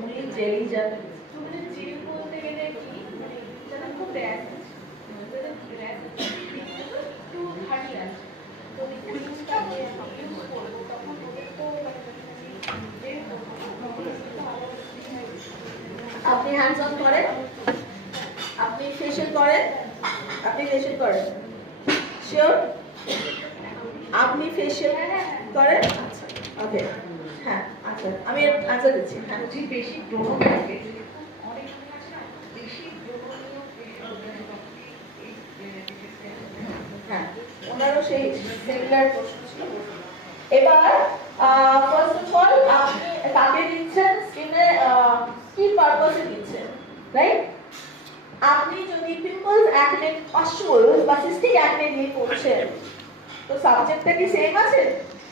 উনি জেলি যাবে তুমি জিল বলতে গেলে কি মানে যেটা খুব র্যাশ আছে র্যাশ একটু ভারী আছে তো ক্রিমটা ইউজ করবো তখন ওদের তো আপনি হ্যান্ডস অন করেন, আপনি ফেশিয়াল করেন, আপনি ফেশিয়াল করেন, শিওর আপনি ফেশিয়াল করেন? আচ্ছা ওকে, হ্যাঁ আচ্ছা আমি আনসার দিচ্ছি। হ্যাঁ বেশি ব্রণ থাকে অনেক বেশি হ্যাঁ ওনারও সেই সিমিলার প্রশ্ন ছিল। এবার ফার্স্ট অফ অল আপনি কাকে দিচ্ছেন, স্কিনে কি পারপাসে দিচ্ছেন, রাইট? আপনি যদি পিম্পলস, অ্যাকনে, পাস্টুলস বা সিস্টিক অ্যাকনে নিয়ে পড়ছেন তো সাবজেক্টটা কি সেম আছে?